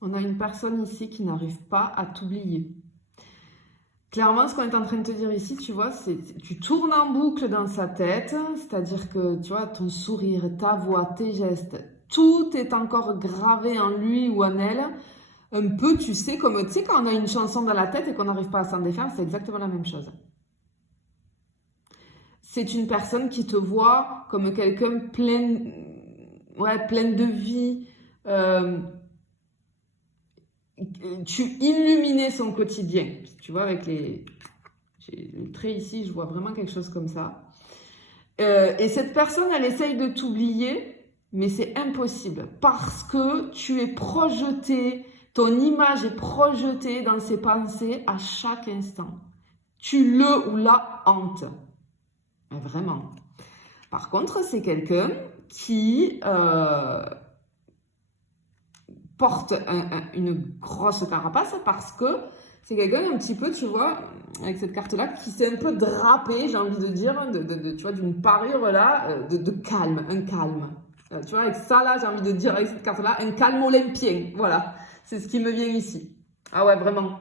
On a une personne ici qui n'arrive pas à t'oublier. Clairement, ce qu'on est en train de te dire ici, tu vois, c'est tu tournes en boucle dans sa tête, c'est-à-dire que, tu vois, ton sourire, ta voix, tes gestes, tout est encore gravé en lui ou en elle. Un peu, tu sais, comme, tu sais, quand on a une chanson dans la tête et qu'on n'arrive pas à s'en défaire, c'est exactement la même chose. C'est une personne qui te voit comme quelqu'un plein, ouais, plein de vie. Euh, Tu illuminais son quotidien. Tu vois, avec j'ai le trait ici, je vois vraiment quelque chose comme ça. Et cette personne, elle essaye de t'oublier, mais c'est impossible parce que tu es projeté, ton image est projetée dans ses pensées à chaque instant. Tu le ou la hantes. Mais vraiment. Par contre, c'est quelqu'un qui porte une grosse carapace parce que c'est quelqu'un un petit peu, tu vois, avec cette carte-là, qui s'est un peu drapé, j'ai envie de dire, tu vois, d'une parure là, de calme, un calme. Tu vois, avec ça là, j'ai envie de dire, avec cette carte-là, un calme olympien. Voilà, c'est ce qui me vient ici. Ah ouais, vraiment.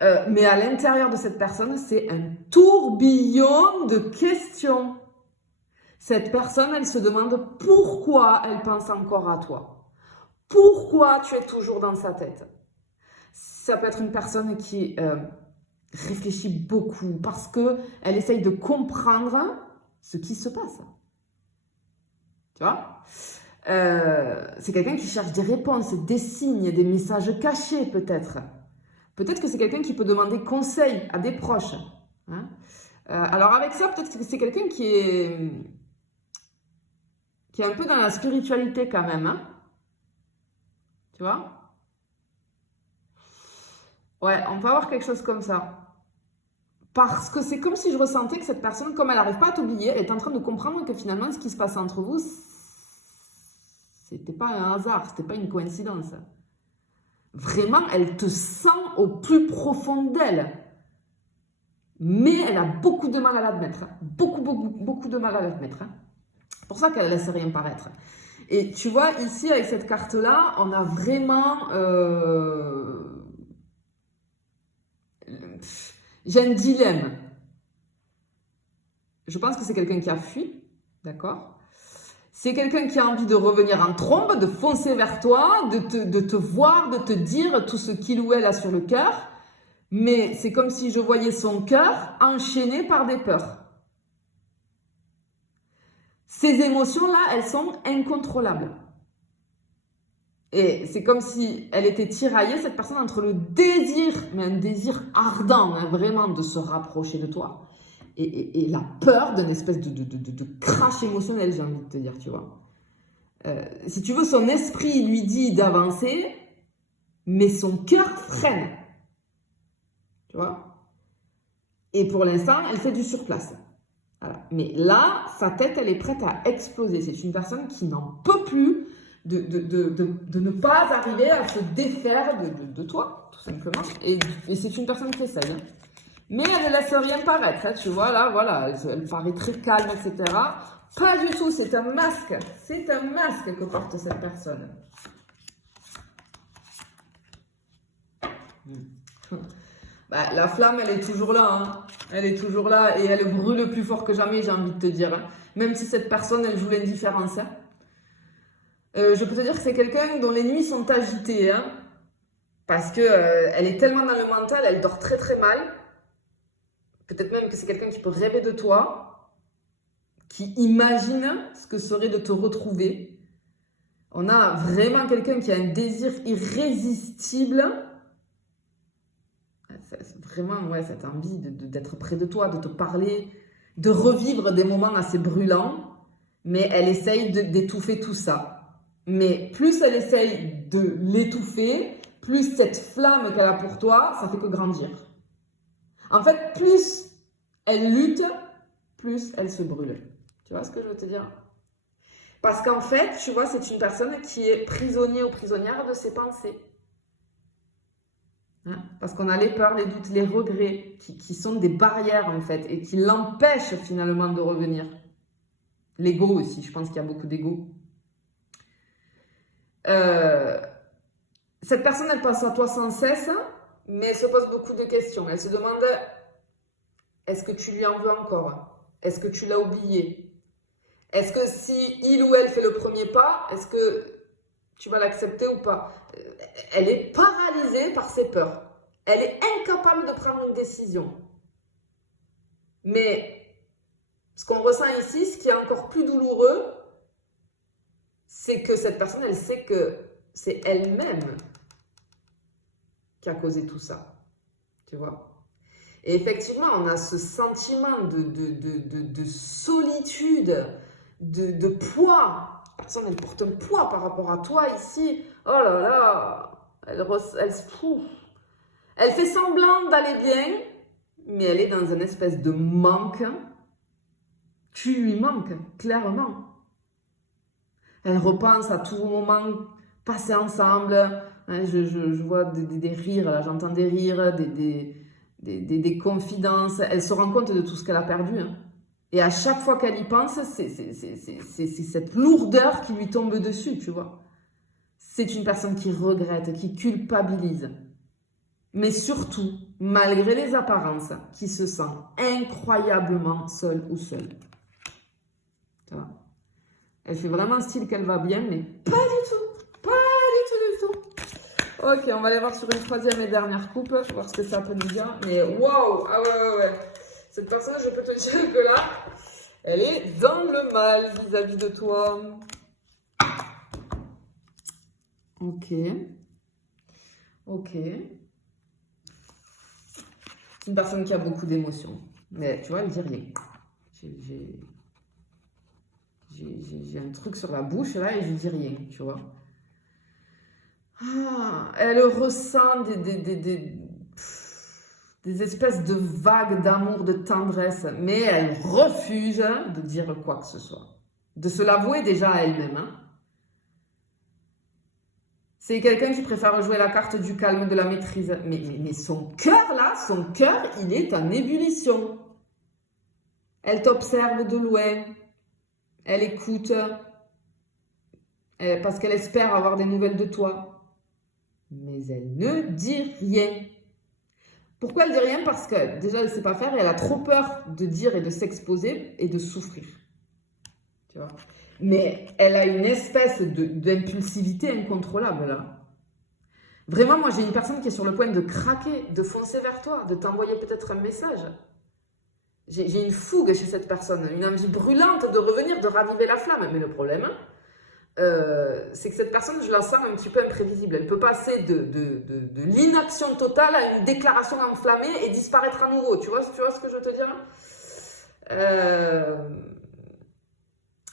Mais à l'intérieur de cette personne, c'est un tourbillon de questions. Cette personne, elle se demande pourquoi elle pense encore à toi. Pourquoi tu es toujours dans sa tête? Ça peut être une personne qui réfléchit beaucoup parce qu'elle essaye de comprendre ce qui se passe. Tu vois? C'est quelqu'un qui cherche des réponses, des signes, des messages cachés peut-être. Peut-être que c'est quelqu'un qui peut demander conseil à des proches. Hein. Alors avec ça, peut-être que c'est quelqu'un qui est un peu dans la spiritualité quand même. Hein. Tu vois? Ouais, on peut avoir quelque chose comme ça. Parce que c'est comme si je ressentais que cette personne, comme elle n'arrive pas à t'oublier, elle est en train de comprendre que finalement, ce qui se passe entre vous, c'était pas un hasard, c'était pas une coïncidence. Vraiment, elle te sent au plus profond d'elle. Mais elle a beaucoup de mal à l'admettre. Beaucoup, beaucoup, beaucoup de mal à l'admettre. C'est pour ça qu'elle ne laisse rien paraître. Et tu vois, ici, avec cette carte-là, on a vraiment... j'ai un dilemme. Je pense que c'est quelqu'un qui a fui, d'accord? C'est quelqu'un qui a envie de revenir en trombe, de foncer vers toi, de te voir, de te dire tout ce qu'il ou elle a sur le cœur. Mais c'est comme si je voyais son cœur enchaîné par des peurs. Ces émotions-là, elles sont incontrôlables. Et c'est comme si elle était tiraillée, cette personne, entre le désir, mais un désir ardent, hein, vraiment, de se rapprocher de toi, et la peur d'une espèce de crash émotionnel, j'ai envie de te dire, tu vois. Si tu veux, son esprit lui dit d'avancer, mais son cœur freine, tu vois. Et pour l'instant, elle fait du surplace. Voilà. Mais là, sa tête, elle est prête à exploser. C'est une personne qui n'en peut plus de ne pas arriver à se défaire de toi, tout simplement. Et c'est une personne qui essaye. Hein. Mais elle ne laisse rien paraître, hein, tu vois, là, voilà, elle paraît très calme, etc. Pas du tout, c'est un masque. C'est un masque que porte cette personne. Bah, la flamme, elle est toujours là. Hein. Elle est toujours là et elle brûle plus fort que jamais, j'ai envie de te dire. Hein. Même si cette personne, elle joue l'indifférence. Hein. Je peux te dire que c'est quelqu'un dont les nuits sont agitées. Hein. Parce que elle est tellement dans le mental, elle dort très très mal. Peut-être même que c'est quelqu'un qui peut rêver de toi, qui imagine ce que serait de te retrouver. On a vraiment quelqu'un qui a un désir irrésistible. Vraiment, ouais, cette envie d'être près de toi, de te parler, de revivre des moments assez brûlants, mais elle essaye d'étouffer tout ça. Mais plus elle essaye de l'étouffer, plus cette flamme qu'elle a pour toi, ça fait que grandir. En fait, plus elle lutte, plus elle se brûle. Tu vois ce que je veux te dire? Parce qu'en fait, tu vois, c'est une personne qui est prisonnier ou prisonnière de ses pensées. Hein, parce qu'on a les peurs, les doutes, les regrets qui sont des barrières en fait et qui l'empêchent finalement de revenir. L'ego aussi, je pense qu'il y a beaucoup d'ego. Cette personne, elle pense à toi sans cesse, mais elle se pose beaucoup de questions. Elle se demande, est-ce que tu lui en veux encore? Est-ce que tu l'as oublié? Est-ce que si il ou elle fait le premier pas, est-ce que tu vas l'accepter ou pas? Elle est paralysée par ses peurs. Elle est incapable de prendre une décision. Mais ce qu'on ressent ici, ce qui est encore plus douloureux, c'est que cette personne, elle sait que c'est elle-même qui a causé tout ça. Tu vois? Et effectivement, on a ce sentiment de solitude, de poids. La personne, elle porte un poids par rapport à toi ici. Oh là là, elle fait semblant d'aller bien, mais elle est dans une espèce de manque. Tu lui manques, clairement. Elle repense à tout moment passé ensemble. Hein, je vois des rires, là, j'entends des rires, des confidences. Elle se rend compte de tout ce qu'elle a perdu. Hein. Et à chaque fois qu'elle y pense, c'est cette lourdeur qui lui tombe dessus, tu vois. C'est une personne qui regrette, qui culpabilise. Mais surtout, malgré les apparences, qui se sent incroyablement seule ou seule. Tu vois. Elle fait vraiment style qu'elle va bien, mais pas du tout. Pas du tout. Ok, on va aller voir sur une troisième et dernière coupe, voir ce que ça peut nous dire. Mais waouh, ah ouais. Cette personne, je peux te dire que là, elle est dans le mal vis-à-vis de toi. Ok. C'est une personne qui a beaucoup d'émotions. Mais tu vois, elle dit rien. J'ai un truc sur la bouche là et je dis rien, tu vois. Ah, elle ressent des espèces de vagues d'amour, de tendresse, mais elle refuse de dire quoi que ce soit. De se l'avouer déjà à elle-même. Hein. C'est quelqu'un qui préfère jouer la carte du calme, de la maîtrise. Mais son cœur là, il est en ébullition. Elle t'observe de loin. Elle écoute. Parce qu'elle espère avoir des nouvelles de toi. Mais elle ne dit rien. Pourquoi elle dit rien? Parce que déjà elle ne sait pas faire et elle a trop peur de dire et de s'exposer et de souffrir. Tu vois? Mais elle a une espèce d'impulsivité incontrôlable là. Vraiment, moi j'ai une personne qui est sur le point de craquer, de foncer vers toi, de t'envoyer peut-être un message. J'ai une fougue chez cette personne, une envie brûlante de revenir, de raviver la flamme. Mais le problème, c'est que cette personne, je la sens un petit peu imprévisible. Elle peut passer de l'inaction totale à une déclaration enflammée et disparaître à nouveau. Tu vois ce que je veux te dire?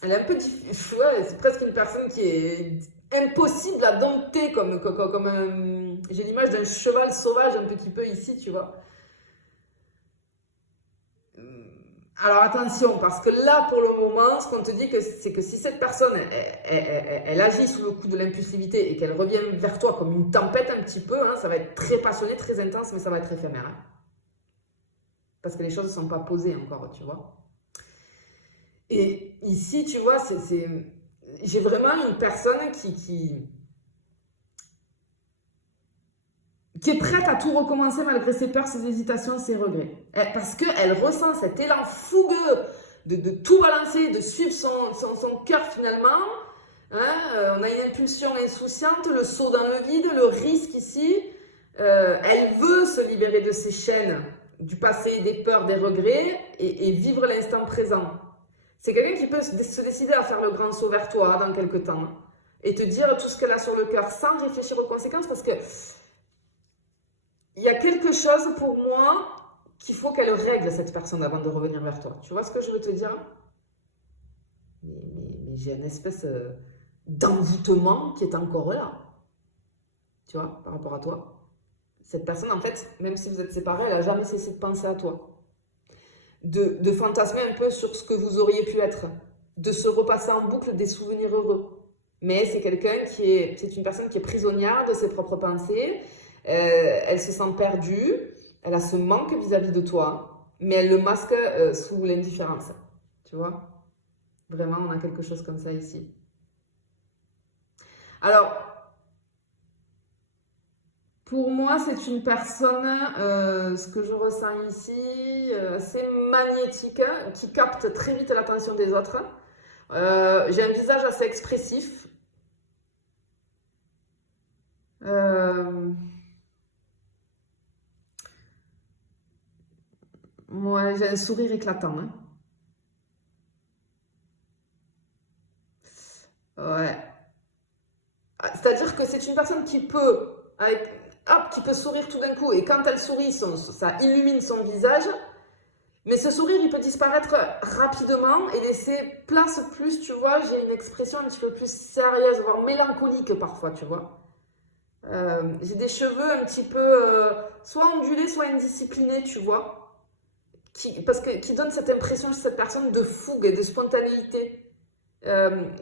Elle est un peu difficile. Ouais, c'est presque une personne qui est impossible à dompter comme j'ai l'image d'un cheval sauvage un petit peu ici, tu vois. Alors attention, parce que là, pour le moment, ce qu'on te dit, c'est que si cette personne, elle agit sous le coup de l'impulsivité et qu'elle revient vers toi comme une tempête un petit peu, hein, ça va être très passionné, très intense, mais ça va être éphémère. Hein. Parce que les choses ne sont pas posées encore, tu vois. Et ici, tu vois, j'ai vraiment une personne qui est prête à tout recommencer malgré ses peurs, ses hésitations, ses regrets. Parce qu'elle ressent cet élan fougueux de tout balancer, de suivre son cœur finalement. Hein, on a une impulsion insouciante, le saut dans le vide, le risque ici. Elle veut se libérer de ses chaînes, du passé, des peurs, des regrets et vivre l'instant présent. C'est quelqu'un qui peut se décider à faire le grand saut vers toi dans quelques temps et te dire tout ce qu'elle a sur le cœur sans réfléchir aux conséquences parce que il y a quelque chose pour moi qu'il faut qu'elle règle cette personne avant de revenir vers toi. Tu vois ce que je veux te dire? Mais j'ai une espèce d'envoûtement qui est encore là. Tu vois, par rapport à toi. Cette personne, en fait, même si vous êtes séparés, elle n'a jamais cessé de penser à toi. De fantasmer un peu sur ce que vous auriez pu être. De se repasser en boucle des souvenirs heureux. Mais c'est c'est une personne qui est prisonnière de ses propres pensées. Elle se sent perdue, elle a ce manque vis-à-vis de toi, mais elle le masque sous l'indifférence. Tu vois? Vraiment, on a quelque chose comme ça ici. Alors, Pour moi, c'est une personne, ce que je ressens ici, assez magnétique, qui capte très vite l'attention des autres. J'ai un visage assez expressif. Ouais, j'ai un sourire éclatant, hein. Ouais. C'est-à-dire que c'est une personne qui peut, avec, hop, qui peut sourire tout d'un coup, et quand elle sourit, ça illumine son visage, mais ce sourire, il peut disparaître rapidement et laisser place plus, tu vois, j'ai une expression un petit peu plus sérieuse, voire mélancolique parfois, tu vois. J'ai des cheveux un petit peu, soit ondulés, soit indisciplinés, tu vois, qui donnent cette impression chez cette personne de fougue et de spontanéité.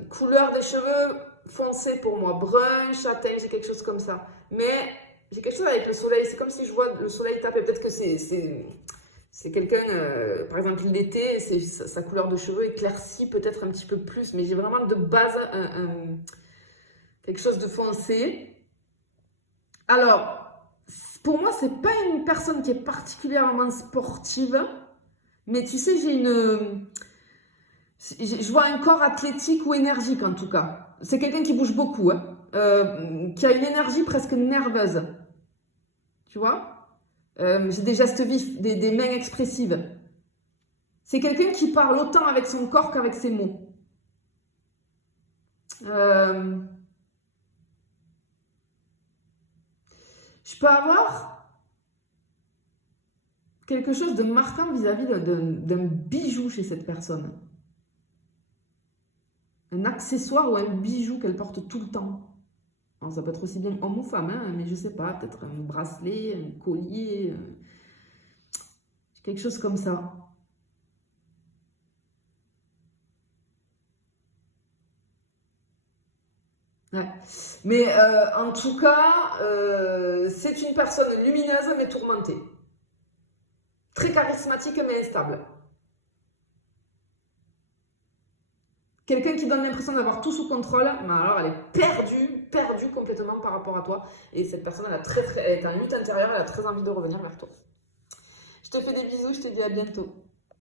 Couleur des cheveux foncé pour moi, brun, châtain, j'ai quelque chose comme ça. Mais j'ai quelque chose avec le soleil, c'est comme si je vois le soleil taper. Peut-être que c'est quelqu'un, par exemple l'été, sa couleur de cheveux éclaircit peut-être un petit peu plus, mais j'ai vraiment de base quelque chose de foncé. Alors, pour moi, c'est pas une personne qui est particulièrement sportive, mais tu sais, je vois un corps athlétique ou énergique en tout cas. C'est quelqu'un qui bouge beaucoup, hein, qui a une énergie presque nerveuse. Tu vois. J'ai des gestes vifs, des mains expressives. C'est quelqu'un qui parle autant avec son corps qu'avec ses mots. Je peux avoir quelque chose de marquant vis-à-vis d'un bijou chez cette personne. Un accessoire ou un bijou qu'elle porte tout le temps. Alors, ça peut être aussi bien homme ou femme, hein, mais je sais pas, peut-être un bracelet, un collier, quelque chose comme ça. Ouais. Mais en tout cas, c'est une personne lumineuse mais tourmentée. Très charismatique mais instable. Quelqu'un qui donne l'impression d'avoir tout sous contrôle, mais alors elle est perdue complètement par rapport à toi. Et cette personne, elle est en lutte intérieure, elle a très envie de revenir vers toi. Je te fais des bisous, je te dis à bientôt.